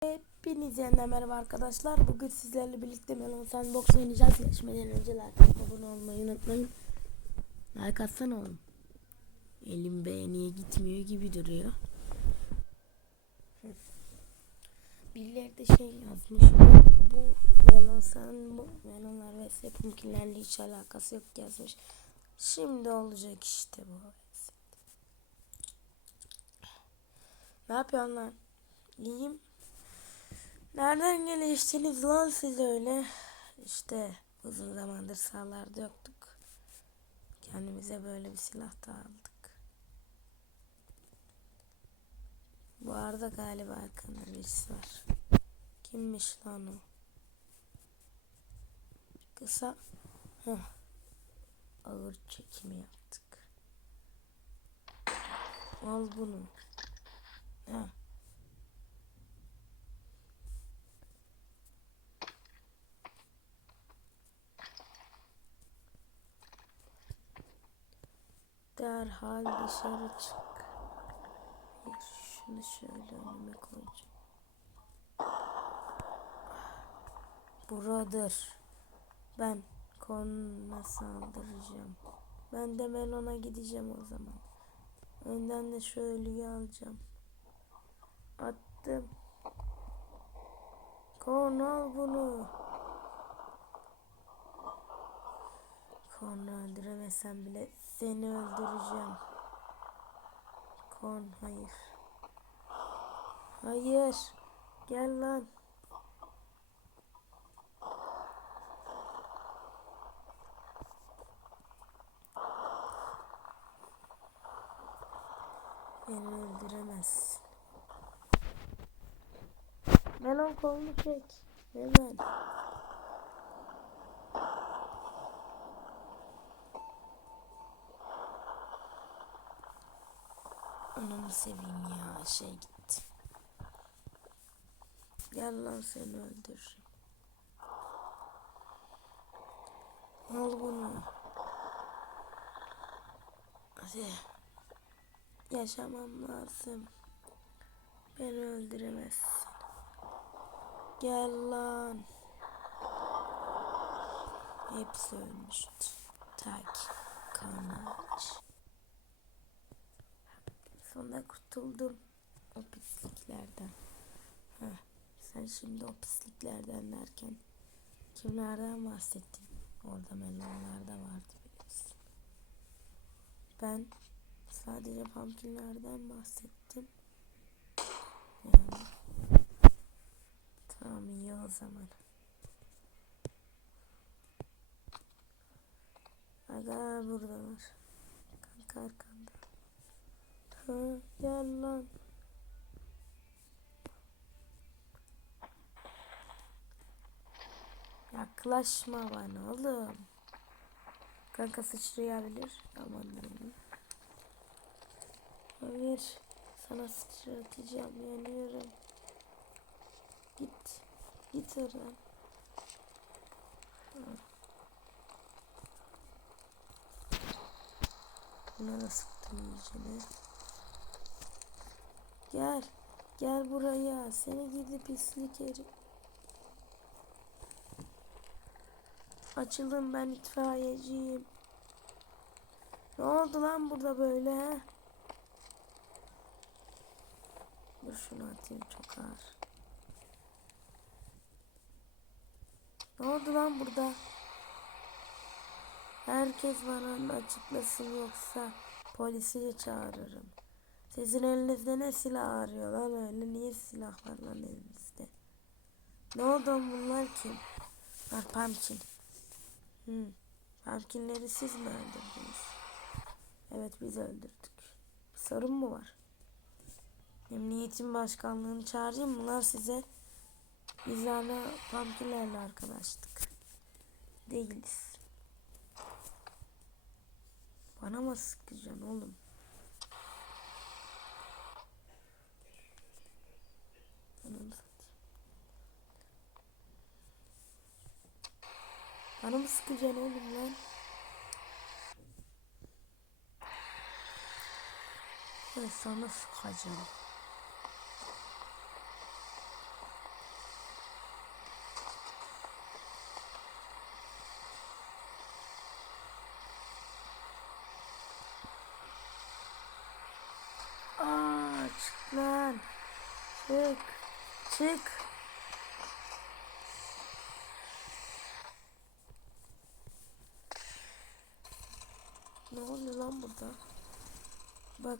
Hepinize merhaba arkadaşlar. Bugün sizlerle birlikte Melon Sandbox oynayacağız. Geçmeden önce like abone olmayı unutmayın. Like atsana oğlum. Elim beğeniye gitmiyor gibi duruyor. Birileri de şey yazmış. Bu Melon Sandbox, Melonlar ve Pumpkinlerle hiç alakası yok yazmış. Şimdi olacak işte bu. Ne yapıyorsun lan? İyiyim. Nereden geliştiniz lan siz öyle? İşte uzun zamandır sahalarda yoktuk. Kendimize böyle bir silah da aldık. Bu arada galiba arkanda birisi var. Kimmiş lan o? Kısa. Heh. Ağır çekimi yaptık. Al bunu. Heh. Derhal dışarı çık. Şunu şöyle önüme koyacağım. Buradır. Ben konuna saldıracağım. Ben de Melon'a gideceğim o zaman. Önden de şu ölüyü alacağım. Attım. Kon al bunu. Kon'u öldüremesem bile seni öldüreceğim. Kon hayır. Hayır. Gel lan. Beni öldüremezsin. Melon kolunu çek. Hemen. Ananı seveyim ya şey gitti. Gel lan seni öldürürüm. Al bunu. Hadi. Yaşamam lazım. Beni öldüremezsin. Gel lan. Hepsi ölmüştü. Tak. Kanaç. Sonunda kurtuldum. O pisliklerden. Heh. Sen şimdi o pisliklerden derken kimlerden bahsettin? Orada melonlar da vardı biliyorsun. Ben sadece pumpkinlerden bahsettim. Yani. Tamam iyi o zaman. Aga buradalar. Kanka arkanda. Ha, gel lan. Yaklaşma bana oğlum. Kanka sıçrayabilir. Aman diyeyim. Hayır. Sana sıçratacağım. Yanıyorum. Git. Git oradan. Ha. Buna da sıktım iyicene. Gel. Gel buraya. Seni gidi pislik herif. Açılın ben itfaiyeciyim. Ne oldu lan burada böyle he? Dur şunu atayım çok ağır. Ne oldu lan burada? Herkes bana açıklasın yoksa polisi çağırırım. Sizin elinizde ne silah arıyor lan öyle? Niye silah var lan elinizde? Ne oldu bunlar kim? Var pumpkin. Hmm. Pumpkinleri siz mi öldürdünüz? Evet biz öldürdük. Bir sorun mu var? Emniyetin başkanlığını çağırayım lan size? Biz hala pumpkinlerle arkadaştık. Değiliz. Bana mı sıkacaksın oğlum? Ananı satayım. Bana mı sıkacaksın oğlum lan? Ben sana sıkacağım. Çık. Çık. Ne oluyor lan burada? Bak.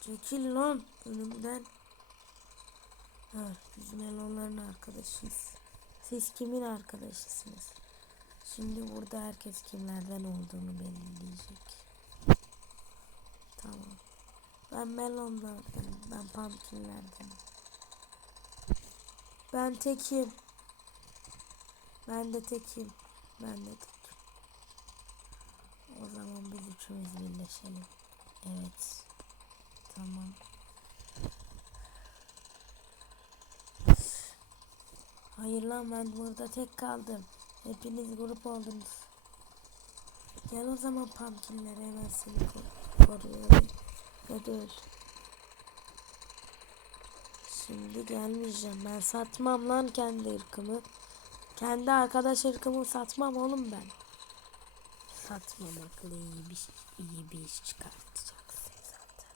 Çekil lan önümden. Ha, biz melonların arkadaşıyız. Siz kimin arkadaşısınız? Şimdi burada herkes kimlerden olduğunu belirleyecek. Tamam. Ben melonlardanım. Ben pumpkinlerdenim. Ben tekim. Ben de tekim. Ben de tekim. O zaman biz üçümüz birleşelim. Evet. Tamam. Hayır lan ben burada tek kaldım. Hepiniz grup oldunuz. Gel o zaman pumpkinler hemen seni kor- koruyorum. Öl. Şimdi gelmeyeceğim. Ben satmam lan kendi ırkımı. Kendi arkadaş ırkımı satmam oğlum ben. Satmamakla iyi bir iyi bir iş çıkartacaksın zaten.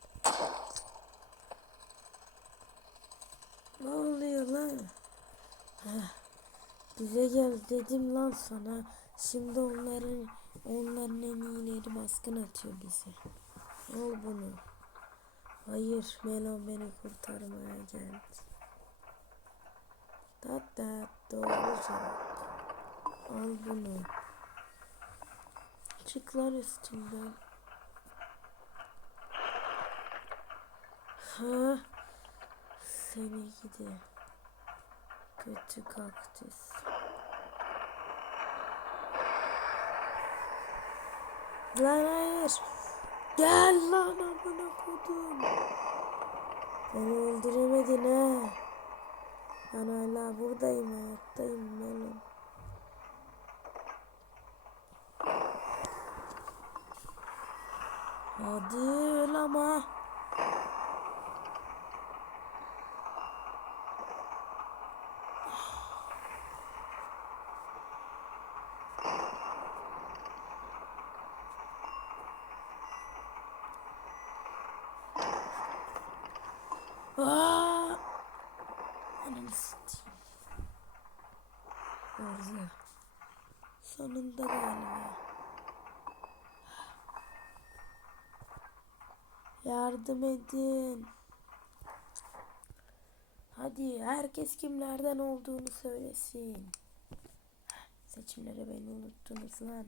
Ne oluyor lan? Heh, bize gel dedim lan sana. Şimdi onların onların en iyileri baskın atıyor bize. Al bunu. Hayır, Melon beni kurtarmaya geldi. Tat doğru cevap. Al bunu. Çık lan üstümden. Ha? Seni gidi. Kötü kaktüs. Lan hayır. Gel lan amına kodum. Beni öldüremedin ha. Ben hala buradayım hayattayım benim. Hadi öl ama. Aa! Ananı. Sonunda galiba. Yardım edin. Hadi herkes kimlerden olduğunu söylesin. Seçimlere beni unuttunuz lan.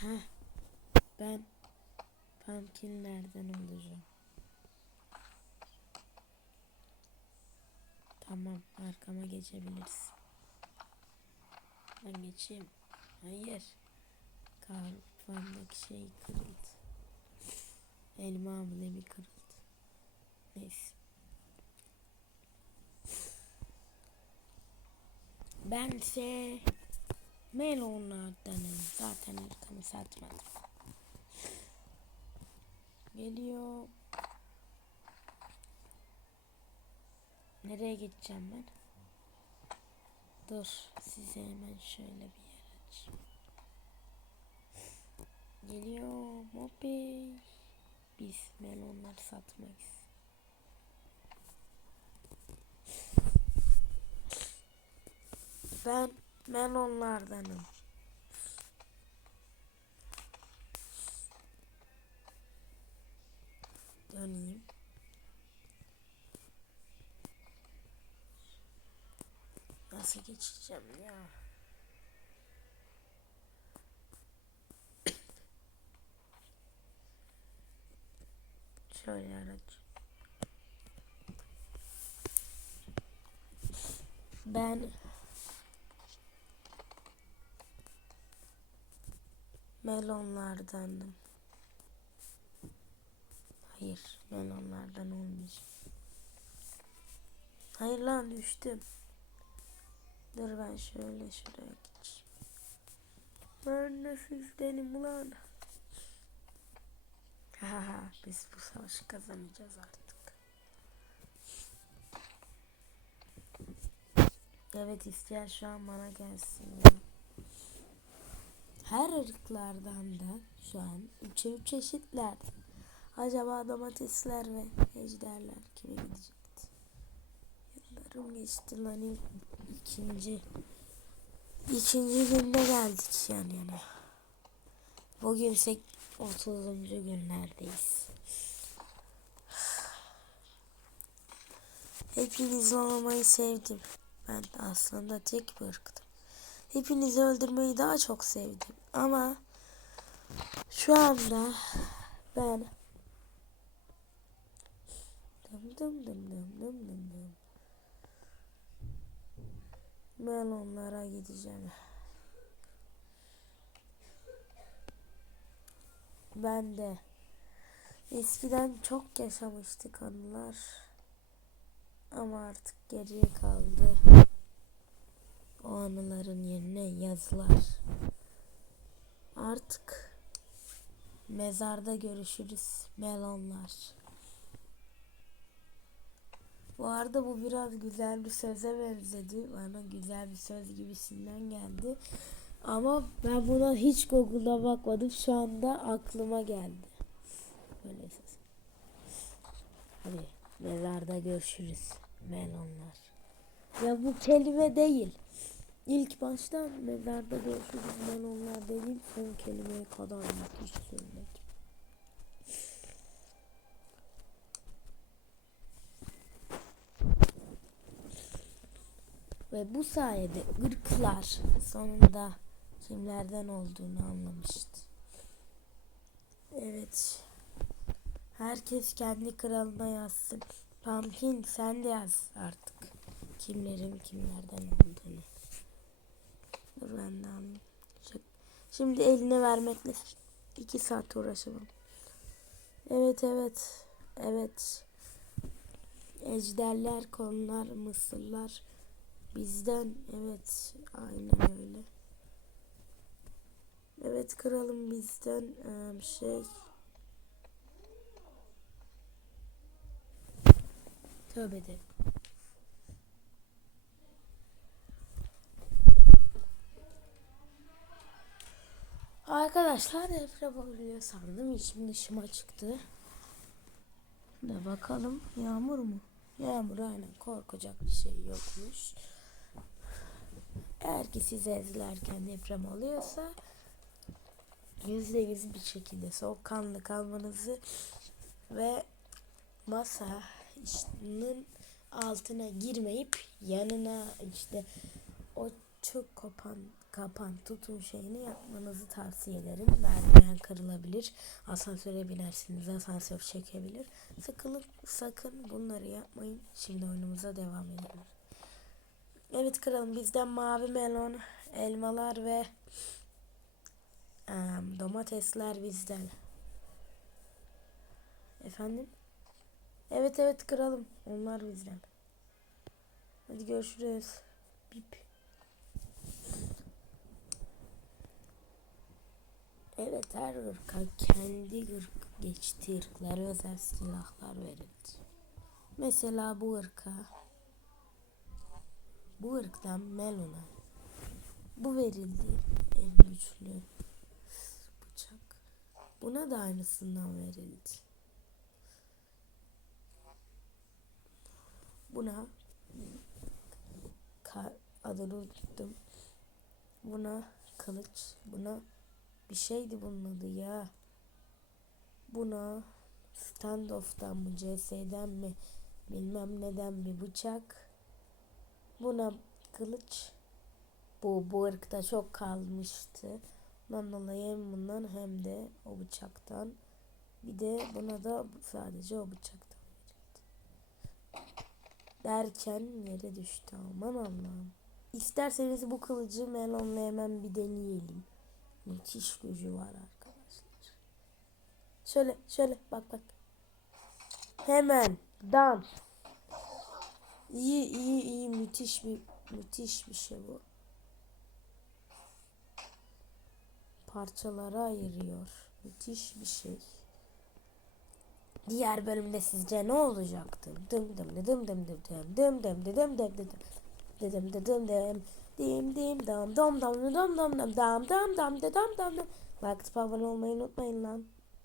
Heh, ben pumpkinlerden olacağım. Tamam arkama geçebiliriz. Ben geçeyim. Hayır. Kafamdaki şey kırıldı. Elma amblemi kırıldı. Neyse. Bense melonlardanım. Zaten arkamı satmadım. Geliyor. Nereye gideceğim ben? Dur size hemen şöyle bir yer açayım. Geliyor Mopi. Biz melonlar satmayız. Ben melonlardanım. Nasıl geçeceğim ya? Şöyle araç. Ben melonlardanım. Hayır, melonlardan olmayacağım. Hayır lan düştüm. Dur ben şöyle şuraya geçeyim. Ben de sizdenim ulan. Haha biz bu savaşı kazanacağız artık. Evet isteyen şu an bana gelsin. her ırklardan da şu an üçe üç eşitler. Acaba domatesler ve ejderler kime gidecekti? Yıllarım geçti lan ilk, ikinci ikinci günde geldik yani yani. Bugün sek 30. günlerdeyiz. Hepinizi olmayı sevdim. Ben aslında tek bir ırktım. Hepinizi öldürmeyi daha çok sevdim. Ama şu anda ben dım dım dım dım dım dım dım ben onlara gideceğim. Ben de eskiden çok yaşamıştık anılar. Ama artık geriye kaldı. O anıların yerine yazılar. Artık mezarda görüşürüz melonlar. Bu arada bu biraz güzel bir söze benzedi. Bana güzel bir söz gibisinden geldi. Ama ben buna hiç Google'da bakmadım. Şu anda aklıma geldi. Böyle söz. Hadi mezarda görüşürüz melonlar. Ya bu kelime değil. İlk baştan mezarda görüşürüz melonlar dediğim son kelimeye kadar müthiş söyledim. Ve bu sayede ırklar sonunda kimlerden olduğunu anlamıştı. Evet. Herkes kendi kralına yazsın. Pumpkin sen de yaz artık. Kimlerin kimlerden olduğunu. Dur ben de anlayayım. Şimdi eline vermekle iki saat uğraşamam. Evet evet. Evet. Ejderler, konular, mısırlar. Bizden evet aynen öyle. Evet kralım bizden eee, şey Tövbe de. Arkadaşlar deprem oluyor sandım. İçim dışıma çıktı. Da bakalım yağmur mu? Yağmur aynen korkacak bir şey yokmuş. Eğer ki sizi ezilerken deprem oluyorsa yüzde yüz bir şekilde soğukkanlı kalmanızı ve masanın altına girmeyip yanına işte o çok kopan kapan tutun şeyini yapmanızı tavsiye ederim. Merdiven kırılabilir. Asansöre binersiniz. Asansör çekebilir. Sakın, sakın bunları yapmayın. Şimdi oyunumuza devam edelim. Evet kralım bizden mavi melon, elmalar ve em, domatesler bizden. Efendim? Evet evet kralım. Onlar bizden. Hadi görüşürüz. Bip. Evet her ırka kendi ırk geçtiği ırklara özel silahlar verildi. Mesela bu ırka bu ırktan Melon'a bu verildi en güçlü bıçak. Buna da aynısından verildi. Buna adını unuttum. Buna kılıç, buna bir şeydi bunun adı ya. Buna standoff'tan mı CS'den mi bilmem neden bir bıçak. Buna kılıç. Bu bu ırkta çok kalmıştı. Bundan dolayı hem bundan hem de o bıçaktan. Bir de buna da sadece o bıçaktan verildi. Derken yere düştü aman Allah'ım. İsterseniz bu kılıcı melonla hemen bir deneyelim. Müthiş gücü var arkadaşlar. Şöyle şöyle bak bak. Hemen dans. İyi iyi iyi müthiş bir müthiş bir şey bu. Parçalara ayırıyor. Müthiş bir şey. Diğer bölümde sizce ne olacaktı? Dım dım dım dım dım dım dım dım dım dım dım dım dım dım Dim dim dam dam dam dam dam dam dam dam dam dam dam dam. Like abone olmayı unutmayın lan.